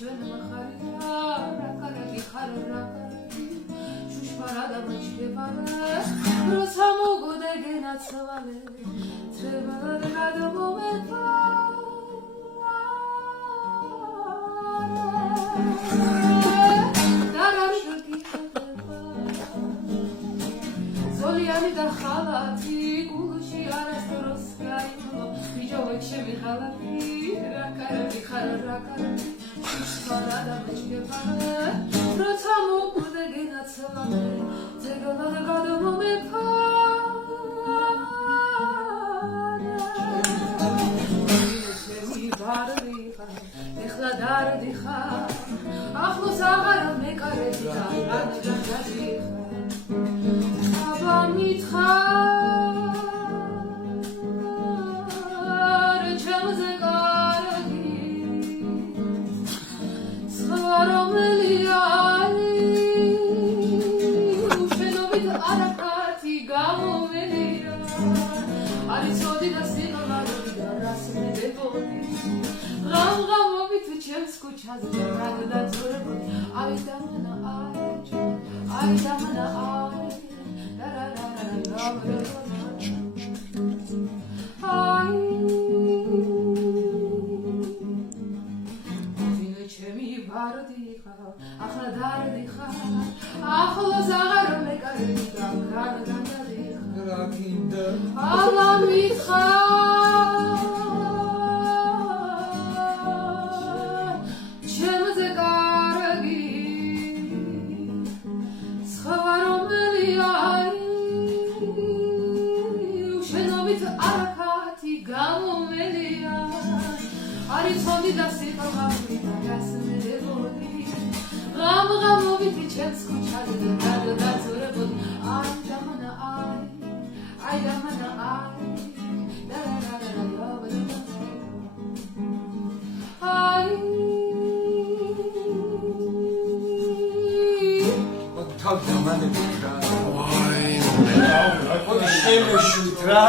ჩვენ მახარია რაკარაკი ხარ რაკარაკი შუშპარადა მაჩქებარე როცა მოგოდე გენაცვალე trebad გადმომეფა ზოლიანი და ხალათი გულში არასდროს გაიმო ბიჭოვეთ შემიხალათი რაკარაკი ხარ რაკარაკი შუშპარადა მაჩქებარე როცა მოგოდე გენაცვალე trebad გადმომეფა ეხლა დარდიხარ ახლოს აღარ მეკარები და არ გადადიხარ აბა მითხარ ჩემზე კარგი სხვა რომელი არის უშენობით არაფერი გამომენია არის ოდი და სიყვარული და რას მედებოდი غمغمობით ჩემს ქუჩაზე გადადაწურებოდი აი დამანა აი დამანა აი ვინო ჩემი ვარდიხარ ახლა დარდიხარ ახლოს აღარ მეკარები და არ გადადიხარ რა გინდა აბა მითხარ ჩემზე კარგი სხვა რომელი არის უშენობით არაფერი გამომენია არის ცოდი და სიყვარული და გასმედებოდი ღამღამობით ჩემს ქუჩაზე გადადაწურებოდი აი დამანა აი დამანა აი თავი დამანებით რა. ვაი, რა შემოშუთ რა.